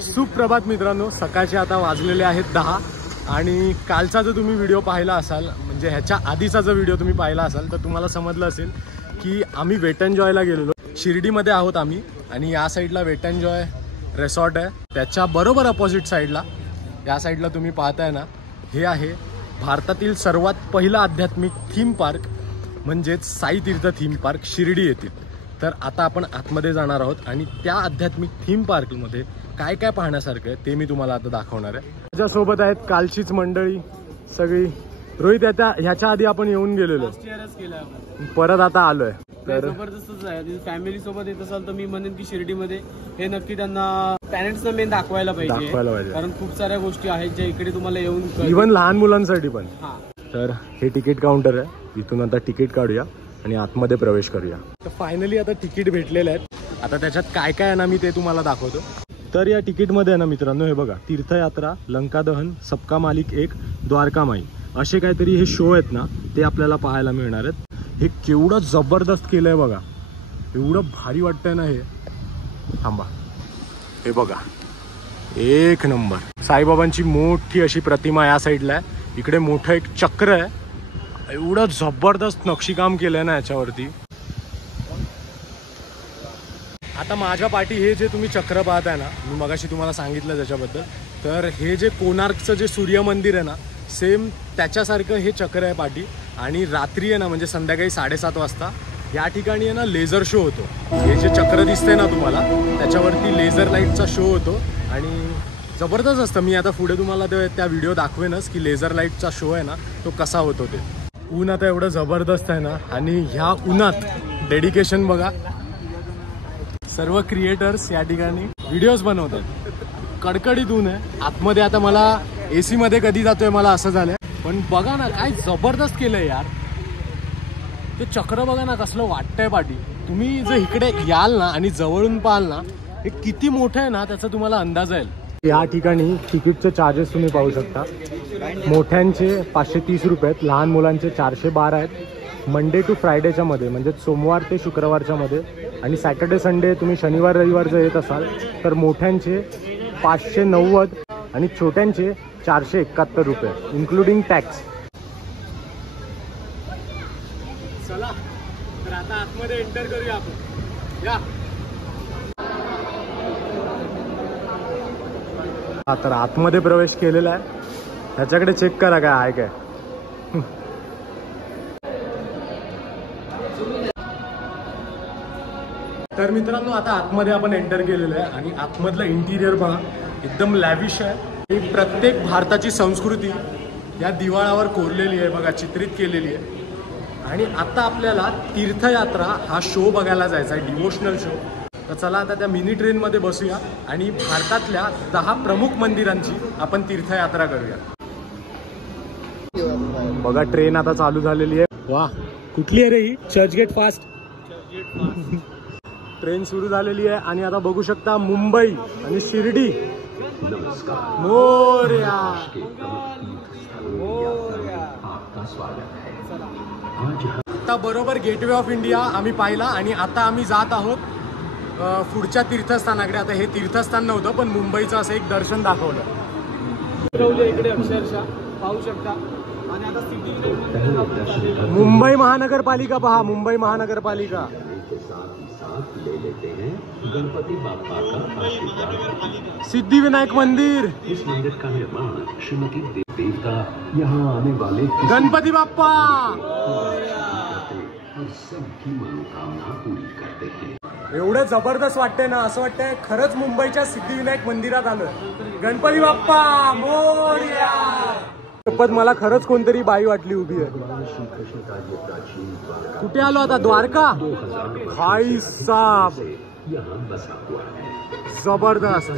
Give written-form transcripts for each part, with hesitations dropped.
सुप्रभात मित्रांनो, सकाळचे आता वाजलेले आहेत 10 आणि कालचा जर तुम्ही व्हिडिओ पाहिला असाल, म्हणजे ह्याच्या आधीचा जर व्हिडिओ तुम्ही पाहिला असाल तर तुम्हाला समजलं असेल की आम्ही वेट एन्ड जॉयला गेलेलो. शिर्डीमध्ये आहोत आम्ही आणि या साईडला वेट एन्ड जॉय रिसॉर्ट आहे. त्याच्या बरोबर अपोजिट साईडला या साईडला तुम्ही पाहताय ना, हे आहे भारतातील सर्वात पहिला आध्यात्मिक थीम पार्क म्हणजेच साई तीर्थ थीम पार्क शिर्डी येथील. तर आता आपण आतमध्ये जाणार आहोत आणि त्या आध्यात्मिक थीम पार्कमध्ये काय काय पाहण्यासारखं आहे ते मी तुम्हाला आता दाखवणार आहे. माझ्यासोबत आहेत कालचीच मंडळी सगळी. रोहित, ह्याच्या आधी आपण येऊन गेलेलो, परत आता आलोय. तर जबरदस्तच आहे. फॅमिली सोबत येत असाल तर मी म्हणेन की शिर्डीमध्ये हे नक्की त्यांना पॅरेंट्सना मेन दाखवायला पाहिजे, कारण खूप साऱ्या गोष्टी आहेत ज्या इकडे तुम्हाला येऊन, इव्हन लहान मुलांसाठी पण. तर हे तिकीट काउंटर आहे, इथून आता तिकीट काढूया आणि आतमध्ये प्रवेश करूया. तर फायनली आता तिकीट भेटलेले आहेत. आता त्याच्यात काय काय आहे ना मी ते तुम्हाला दाखवतो. तर या तिकीटमध्ये आहे ना मित्रांनो, हे बघा, तीर्थयात्रा, लंका दहन, सबका मालिक एक, द्वारकामाई असे काहीतरी हे शो आहेत ना, ते आपल्याला पाहायला मिळणार आहेत. हे केवढं जबरदस्त केलंय बघा, एवढं भारी वाटतंय ना हे. थांबा, हे बघा, एक नंबर. साईबाबांची मोठी अशी प्रतिमा या साईडला आहे. इकडे मोठं एक चक्र आहे. एवढं जबरदस्त नक्षीकाम केलंय ना याच्यावरती. आता माझ्या पाठी हे जे तुम्ही चक्र पाहताय ना, मी मगाशी तुम्हाला सांगितलं त्याच्याबद्दल. तर हे जे कोणार्कचं जे सूर्य मंदिर आहे ना, सेम त्याच्यासारखं हे चक्र आहे पाठी. आणि रात्री आहे ना, म्हणजे संध्याकाळी 7:30 वाजता या ठिकाणी आहे ना लेझर शो होतो. हे जे चक्र दिसतंय ना तुम्हाला, त्याच्यावरती लेझर लाईटचा शो होतो आणि जबरदस्त असतं. मी आता पुढे तुम्हाला त्या व्हिडिओ दाखवेनच की लेझर लाईटचा शो आहे ना तो कसा होतो ते. ऊन आता एवढं जबरदस्त आहे ना, आणि ह्या उन्हात डेडिकेशन बघा. सर्व क्रिएटर्स या ठिकाणी व्हिडिओज बनवतात. कडकडीत ऊन आहे आतमध्ये. आता मला AC मध्ये कधी जातोय मला असं झालंय, पण बघा ना काय जबरदस्त केलंय यार. ते चक्र बघा ना कसलं वाटतंय पाठी. तुम्ही जर इकडे याल ना आणि जवळून पाहाल ना, हे किती मोठं आहे ना त्याचा तुम्हाला अंदाज येईल. या ठिकाणी तिकीटचे चार्जेस तुम्ही पाहू शकता. मोठ्यांचे 530 रुपये आहेत, लहान मुलांचे 412 आहेत. मंडे टू फ्रायडेच्या मध्ये, म्हणजे सोमवार ते शुक्रवारच्या मध्ये, आणि सॅटर्डे संडे तुम्ही शनिवार रविवार जर येत असाल तर मोठ्यांचे 590 आणि छोट्यांचे 471 रुपये इन्क्लुडिंग टॅक्स. चला तर आता आतमध्ये एंटर करूया आपण. या तर आतमध्ये प्रवेश केलेला आहे. ह्याच्याकडे चेक करा काय आहे काय. तर मित्रांनो आता आतमध्ये आपण एंटर केलेलं आहे आणि आतमधलं इंटिरियर पहा, एकदम लॅविश आहे. ही प्रत्येक भारताची संस्कृती या दिवाळावर कोरलेली आहे बघा, चित्रित केलेली आहे. आणि आता आपल्याला तीर्थयात्रा हा शो बघायला जायचा आहे, डिवोशनल शो. तर चला आता त्या मिनी ट्रेनमध्ये बसूया आणि भारतातल्या 10 प्रमुख मंदिरांची आपण तीर्थयात्रा करूया. बघा ट्रेन आता चालू झालेली आहे. वा, कुठली आहे रे ही? चर्चगेट फास्ट. ट्रेन सुरू झालेली आहे आणि आता बघू शकता मुंबई आणि शिर्डी. मोरया. आता बरोबर गेटवे ऑफ इंडिया आम्ही पाहिला आणि आता आम्ही जात आहोत पुढच्या तीर्थस्थानाकडे. आता हे तीर्थस्थान नव्हतं पण मुंबईचं असं एक दर्शन दाखवलं इकडे अक्षरशः पाहू शकता. आणि आता मुंबई महानगरपालिका पहा, मुंबई महानगरपालिका. ले लेते हैं गणपति बाप्पा का आशीर्वाद. सिद्धिविनायक मंदिर. इस मंदिर का निर्माण श्रीमती देवता यहाँ आने वाले गणपति बाप्पा और सबकी मनोकामना पूरी करते हैं. एवढं जबरदस्त वाटतंय ना, असं वाटतंय खरंच मुंबईच्या सिद्धिविनायक मंदिरात आलोय. गणपती बाप्पा मोरया. शपथ मला खरंच कोणतरी बाई वाटली उभी आहे. कुठे आलो आता? द्वारका. भाई साहब जबरदस्त.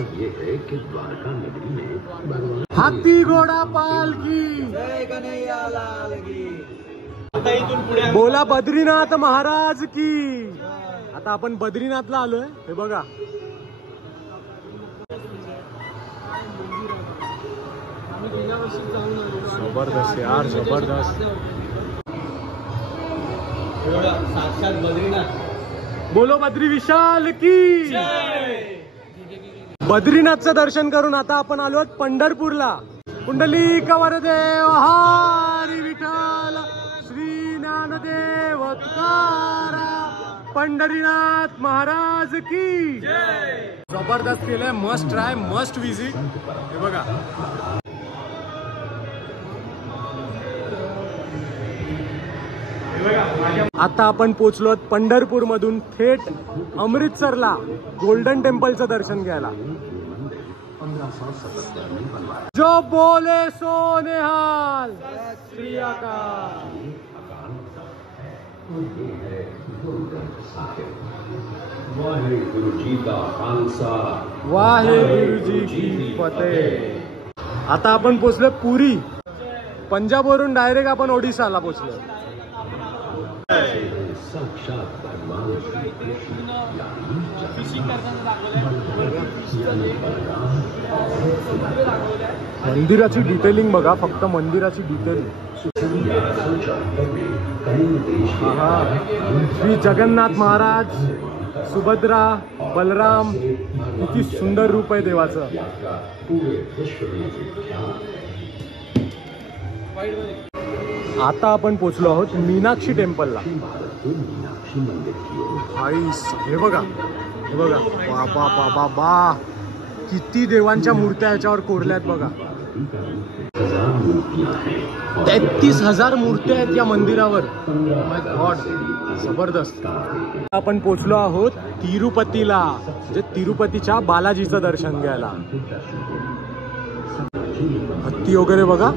हाथी घोडा पालकी. बोला बद्रीनाथ महाराज की. आता आपण बद्रीनाथला आलोय. हे बघा जबरदस्त यार, जबरदस्त. साक्षात बद्रीनाथ. बोलो बद्री विशाल की. बद्रीनाथचं दर्शन करून आता आपण आलो आहोत पंढरपूरला. पुंडलिक वरदेव हरी विठ्ठल श्री ज्ञानदेव तुकाराम पंढरीनाथ महाराज की जबरदस्त केलंय. Must try, must visit. हे बघा आता आपण पोचलो पंढरपूर मधून थेट अमृतसरला गोल्डन टेम्पलचं दर्शन घ्यायला. जो बोले सो निहाल. श्री अकाल. वाहेगुरु जी का खालसा, वाहेगुरु जी की फतेह. आता आपण पोचलो पुरी. पंजाबवरून डायरेक्ट आपण ओडिसाला पोचलो. मंदिराची डिटेलिंग बघा, फक्त मंदिराची डिटेलिंग. श्री जगन्नाथ महाराज, सुभद्रा, बलराम, किती सुंदर रूप आहे देवाचं. आता आपण पोचलो आहोत मीनाक्षी टेम्पलला. हे बघा, हे बघा, बाबा बाबा बा, किती देवांच्या मूर्त्या याच्यावर कोरल्यात बघा. 33,000 मूर्त्या आहेत या मंदिरावर. माय गॉड, जबरदस्त. आपण पोचलो आहोत तिरुपतीला, म्हणजे तिरुपतीच्या बालाजीचं दर्शन घ्यायला. हत्ती वगैरे बघा.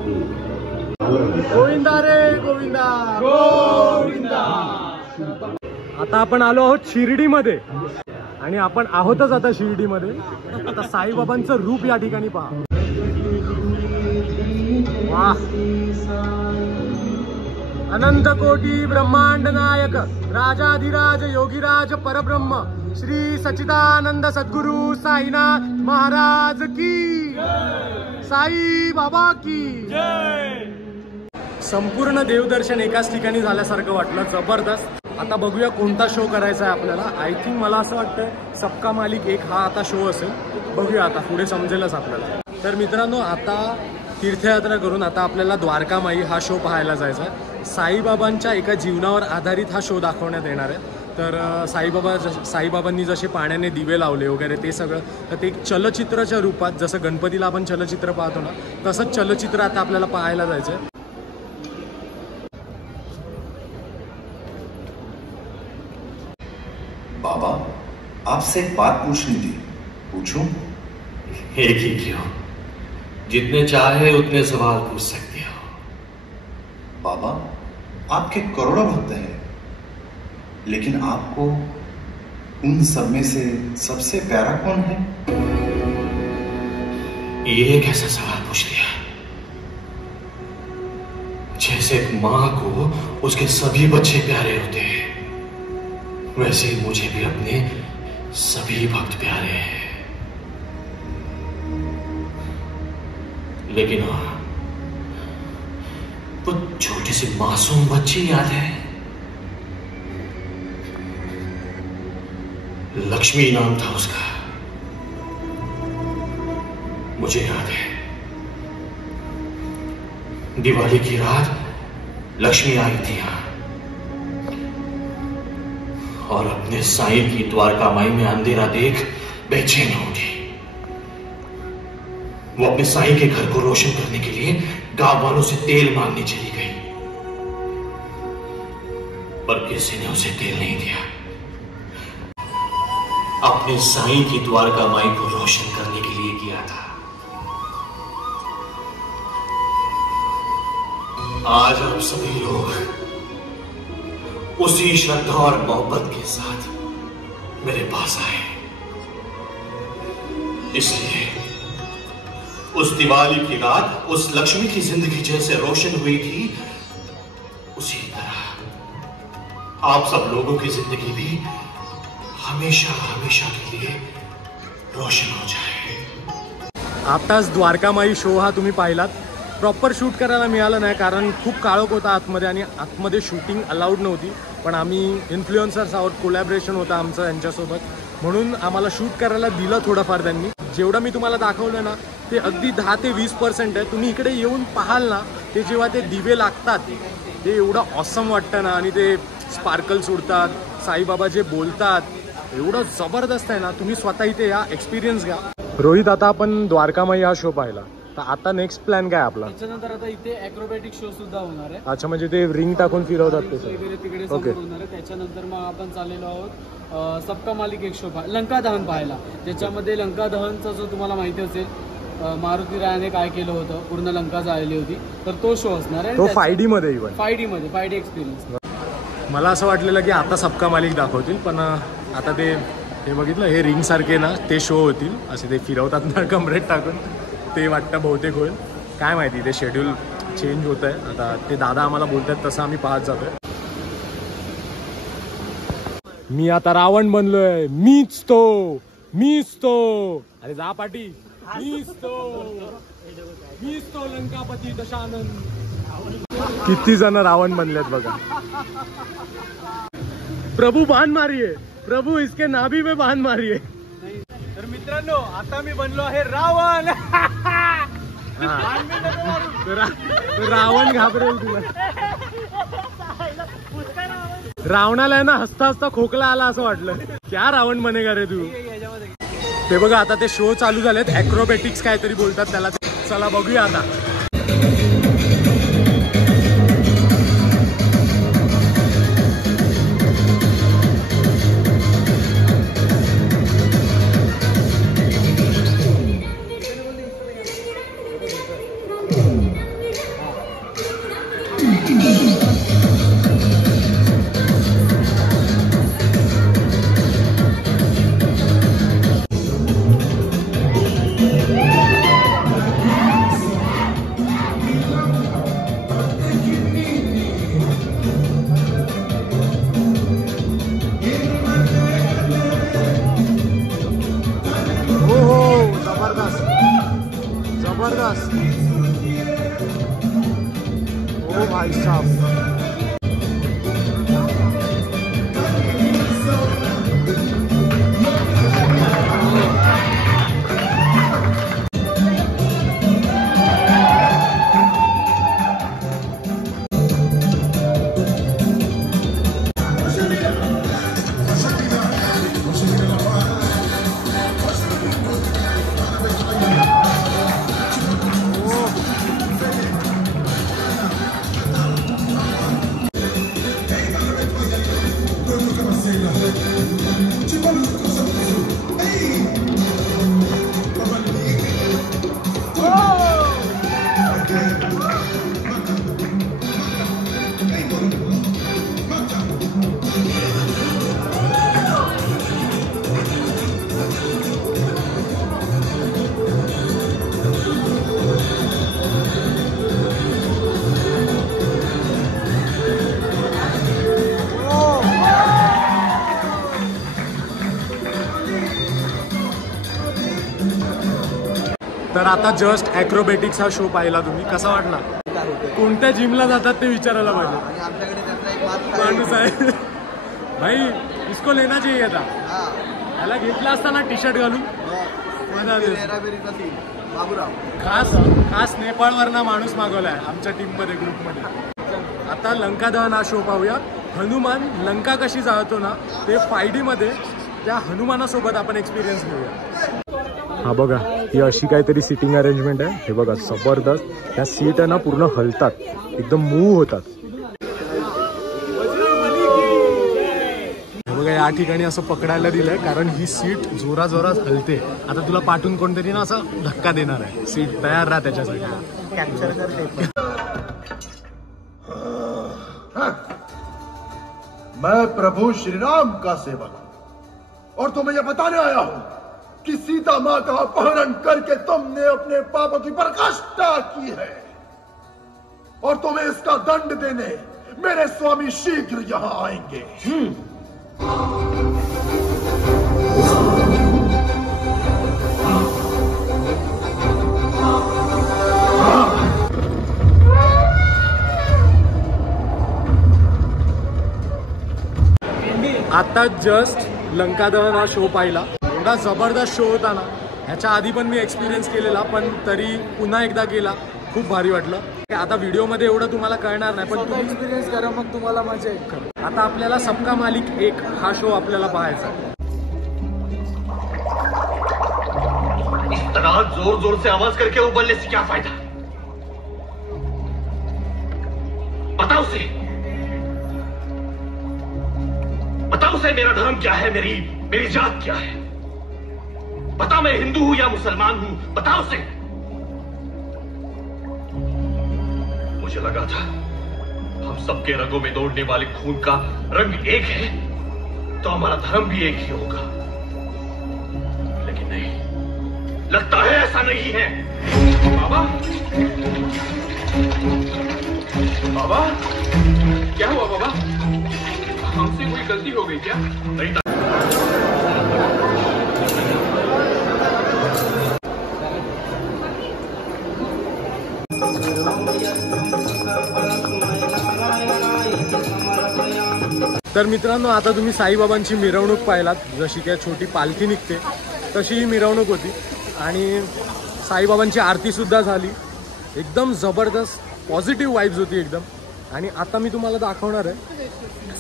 गोविंदा रे गोविंदा गोविंदा. आता आपण आलो आहोत शिर्डीमध्ये आणि आपण आहोतच आता शिर्डीमध्ये. आता साईबाबांचं रूप या ठिकाणी पहा. वाह. अनंत कोटी ब्रह्मांड नायक राजाधिराज योगीराज परब्रह्म श्री सच्चिदानंद सद्गुरु साईनाथ महाराज की, साई बाबा की. संपूर्ण देवदर्शन एकाच ठिकाणी झाल्यासारखं वाटलं. जबरदस्त. आता बघूया कोणता शो करायचा आहे आपल्याला. आय थिंक मला असं वाटतं सबका मालिक एक हा आता शो असेल. बघूया आता पुढे समजेलच आपल्याला. तर मित्रांनो, आता तीर्थयात्रा करून आता आपल्याला द्वारकामाई हा शो पाहायला जायचा आहे. साईबाबांच्या एका जीवनावर आधारित हा शो दाखवण्यात येणार आहे. तर साईबाबांनी जसे पाण्याने दिवे लावले वगैरे ते सगळं, तर ते एक चलचित्राच्या रूपात, जसं गणपतीला आपण चलचित्र पाहतो ना, तसंच चलचित्र आता आपल्याला पाहायला जायचं आहे. बाबा, आपसे एक बात पूछनी थी. पूछूं? एक ही क्यों, जितने चाहे उतने सवाल पूछ सकते हो. बाबा, आपके करोड़ों भक्त हैं, लेकिन आपको उन सब में से सबसे प्यारा कौन है? ये कैसा सवाल पूछ लिया. जैसे एक मां को उसके सभी बच्चे प्यारे होते हैं, वैसे ही मुझे भी अपने सभी भक्त प्यारे हैं. लेकिन वो छोटी सी मासूम बच्ची याद है? लक्ष्मी नाम था उसका. मुझे याद है, दिवाली की रात लक्ष्मी आई थी यहां और अपने साईं की द्वारकामाई में अंधेरा देख बेचैन हो उठी. वो अपने साईं के घर को रोशन करने के लिए गांव वालों से तेल मांगने चली गई, पर किसी ने उसे तेल नहीं दिया. अपने साईं की द्वारकामाई को रोशन करने के लिए किया था. आज आप सभी लोग उसी श्रद्धा और मोहब्बत के साथ मेरे पास आए. इसलिए उस दिवाली की रात उस लक्ष्मी की जिंदगी जैसे रोशन हुई थी, उसी तरह आप सब लोगों की जिंदगी भी हमेशा हमेशा के लिए रोशन हो जाए. आताच द्वारकामाई शो हा तुम्ही पाहिलात. प्रॉपर शूट करायला मिळालं नाही कारण खूप काळोख होता आतमध्ये आणि आतमध्ये शूटिंग अलाउड नव्हती. पण आम्ही इन्फ्लुएन्सर्स आहोत, कोलॅबरेशन होता आमचं यांच्यासोबत म्हणून आम्हाला शूट करायला दिलं थोडंफार त्यांनी. जेवढं मी तुम्हाला दाखवलं ना ते अगदी 10 ते 20% आहे. तुम्ही इकडे येऊन पाहाल ना, ते जेव्हा ते दिवे लागतात ते एवढं ऑसम वाटतं ना, आणि ते स्पार्कल्स उडतात, साईबाबा जे बोलतात एवढं जबरदस्त आहे ना. तुम्ही स्वतः इथे या, एक्सपिरियन्स घ्या. रोहित, आता आपण द्वारकामाई हा शो पाहिला, तर आता नेक्स्ट प्लॅन काय आपला? त्याच्यानंतर आता इथे ॲक्रोबॅटिक शो सुद्धा होणार आहे. अच्छा, म्हणजे ते रिंग टाकून फिरवतात ते वगैरे तिकडे समोर होणार आहे. त्याच्यानंतर मग आपण चाललेलो आहोत सबका मालिक एक शो लंका दहन पाहायला. त्याच्यामध्ये लंका दहनचा जो तुम्हाला माहिती असेल, मारुती रायाने काय केलं होतं, पूर्ण लंका जाळली होती, तर तो शो असणार आहे. तो 5D मध्ये, इव्हन 5D एक्सपिरियन्स. मला असं वाटलेलं की आता सबका मालिक दाखवतील, पण आता ते हे बघितलं, हे रिंग सारखे ना ते शो होतील, असे ते फिरवतात ना कमरेत टाकून, ते वाटतं बहुतेक होईल. काय माहिती, ते शेड्यूल चेंज होत आहे. आता ते दादा आम्हाला बोलतात तसं आम्ही पाहत जातोय. मी आता रावण बनलोय, मीच तो. अरे जा पाटी, मीच तो लंकापती दशानन. किती जण रावण बनलेत बघा. प्रभू बाण मारिये, प्रभू इसके नाभी में बाण मारिये. तर मित्रांनो, आता मी बनलो आहे रावण. रावण घाबरेल तुला. रावणाला आहे ना हसता हसता खोकला आला असं वाटलं. क्या रावण बनेगा रे तू. ते बघा आता ते शो चालू झालेत, ॲक्रोबॅटिक्स काहीतरी बोलतात त्याला. चला बघूया आता. जबरदस्त. ओ भाई साहब. तर आता जस्ट ॲक्रोबॅटिक्स हा शो पाहिला तुम्ही, कसा वाटला? कोणत्या जिमला जातात ते विचारायला पाहिजे. माणूस आहे भाई, इसको लेना चाहिए आता. याला घेतला असताना टी शर्ट घालून. खास नेपाळवरना माणूस मागवलाय आमच्या टीममध्ये, ग्रुपमध्ये. आता लंका दहन हा शो पाहूया. हनुमान लंका कशी जाळतो ना ते 5D मध्ये, त्या हनुमानासोबत आपण एक्सपिरियन्स घेऊया. हा बघा, ही अशी काहीतरी सिटिंग अरेंजमेंट आहे. हे बघा जबरदस्त. त्या सीट आहे ना पूर्ण हलतात, एकदम मूव्ह होतात. हे बघा, या ठिकाणी असं पकडायला दिलंय कारण ही सीट जोरात हलते. आता तुला पाठून कोणतरी ना असं धक्का देणार आहे. सीट तयार राहा त्याच्यासाठी. मैं प्रभु श्री राम का सेवक हूं और तुम्हें यह बताने आया हूं कि सीता मां का अपहरण करके तुमने अपने पापों की पराकाष्ठा की है और तुम्हें इसका दंड देने मेरे स्वामी शीघ्र यहां आएंगे. आता जस्ट लंका दहन हा शो पाहिला. एवढा जबरदस्त शो होता ना. ह्याच्या आधी पण मी एक्सपिरियन्स केलेला, पण तरी पुन्हा एकदा केला. खूप भारी वाटलं. आता व्हिडिओमध्ये एवढं तुम्हाला कळणार नाही, पण तुम्ही एक्सपिरियन्स करा, मग तुम्हाला मजा येईल. आता आपल्याला सबका मालिक 1 हा शो आपल्याला पाहायचा. इतना जोर जोर से आवाज करके उबलने से क्या फायदा? बताओ उसे मेरा धर्म क्या है, मेरी जात क्या है. बता मैं हिंदू हूं या मुसलमान हूं, बताओ उसे. मुझे लगा था हम सबके रगों में दौड़ने वाले खून का रंग एक है, तो हमारा धर्म भी एक ही होगा. लेकिन नहीं, लगता है ऐसा नहीं है. बाबा, बाबा, क्या हुआ बाबा? हमसे कोई गलती हो गई क्या? नहीं. तर मित्रांनो, आता तुम्ही साईबाबांची मिरवणूक पाहिलात. जशी काय छोटी पालखी निघते तशी ही मिरवणूक होती. आणि साईबाबांची आरतीसुद्धा झाली. एकदम जबरदस्त पॉझिटिव्ह वाईब्स होती एकदम. आणि आता मी तुम्हाला दाखवणार आहे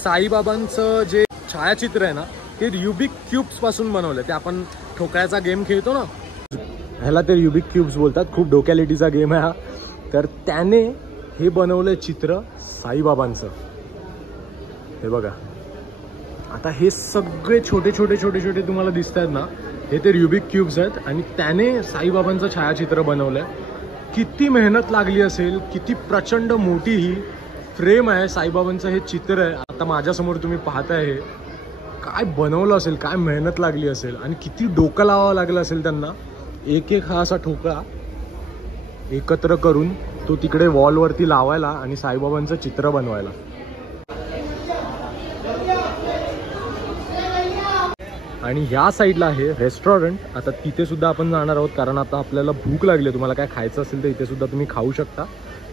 साईबाबांचं जे छायाचित्र आहे ना, ते रुबिक क्यूब्सपासून बनवलं. ते आपण ठोकळ्याचा गेम खेळतो ना, ह्याला ते रुबिक क्यूब्स बोलतात. खूप डोक्यालिटीचा गेम आहे हा. तर त्याने हे बनवलं चित्र साईबाबांचं. हे बघा, आता हे सगळे छोटे छोटे छोटे छोटे तुम्हाला दिसत आहेत ना, हे ते रुबिक क्यूब्स आहेत. आणि त्याने साईबाबांचं छायाचित्र बनवलं आहे. किती मेहनत लागली असेल, किती प्रचंड मोठी ही फ्रेम आहे. साईबाबांचं हे चित्र आहे, आता माझ्यासमोर तुम्ही पाहताय. हे काय बनवलं असेल, काय मेहनत लागली असेल, आणि किती डोकं लावावं लागलं असेल त्यांना. एक एक हा असा ठोकळा एकत्र करून तो तिकडे वॉलवरती लावायला आणि साईबाबांचं चित्र बनवायला. आणि ह्या साईडला आहे रेस्टॉरंट. आता तिथे सुद्धा आपण जाणार आहोत, कारण आता आपल्याला भूक लागली. तुम्हाला काय खायचं असेल तर इथे सुद्धा तुम्ही खाऊ शकता.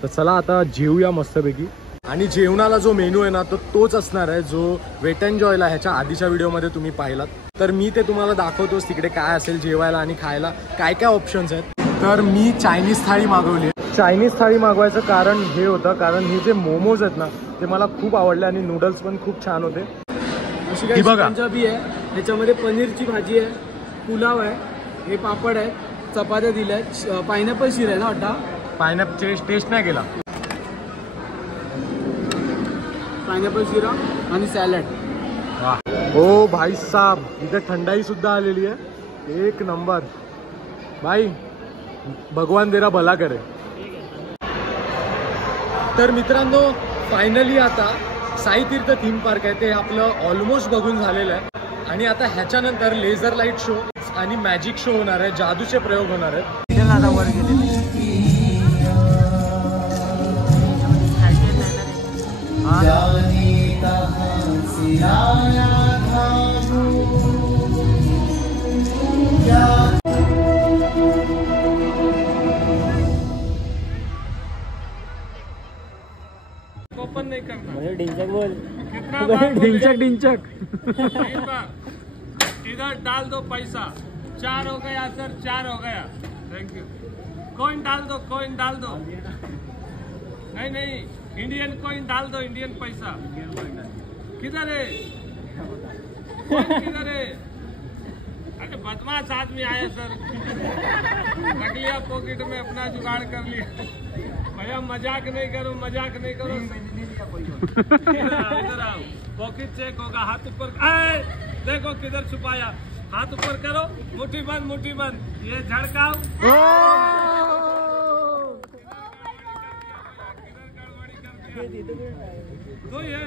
तर चला आता जेवूया मस्तपैकी. आणि जेवणाला जो मेनू आहे ना, तो तोच असणार आहे जो वेट अँड जॉयला ह्याच्या आधीच्या व्हिडिओमध्ये तुम्ही पाहिलात. तर मी ते तुम्हाला दाखवतोच तिकडे काय असेल जेवायला आणि खायला काय काय ऑप्शन्स आहेत. तर मी चायनीज थाळी मागवली. चायनीज थाळी मागवायचं कारण हे होतं, कारण हे जे मोमोज आहेत ना, ते मला खूप आवडले आणि नूडल्स पण खूप छान होते. अशी काही पंजाबी आहे, त्याच्यामध्ये पनीरची भाजी आहे, पुलाव आहे, हे पापड आहे, चपात्या दिल्या आहेत, पायनॅपल शीर आहे ना वाटतं. पायनॅपल टेस्ट नाही केला. पायनॅपल शिरा आणि सॅलड. ओ भाई साहब, इथे थंडाई सुद्धा आलेली आहे. एक नंबर भाई, भगवान तेरा भला करे. तर मित्रांनो, फायनली आता साई तीर्थ थीम पार्क आहे ते आपलं ऑलमोस्ट बघून झालेलं आहे. आणि आता ह्याच्यानंतर लेझर लाईट शो आणि मॅजिक शो होणार आहे, जादूचे प्रयोग होणार आहेत. वर गेले ओपन नहीं करना. ढिंचक बोल. कितना बार ढिंचक ढिंचक. इधर डाल दो पैसा. 4 हो गया सर, 4 हो गया. Thank you. कॉइन डाल दो, कॉइन डाल दो. नहीं नहीं, इंडियन कॉइन डाल दो, इंडियन पैसा. किधर है कॉइन, किधर है? अरे बदमाश आदमी आया सर, रख लिया पॉकेट में, अपना जुगाड़ कर लिया. भैया मजाक नहीं करो, मजाक नहीं करो. इधर आओ, पॉकेट चेक होगा. हाथ ऊपर, देखो किधर छुपाया. हाथ ऊपर करो, मुट्ठी बंद, मुट्ठी बंद. ये झड़काओ. किधर गड़बड़ी कर दिया तो ये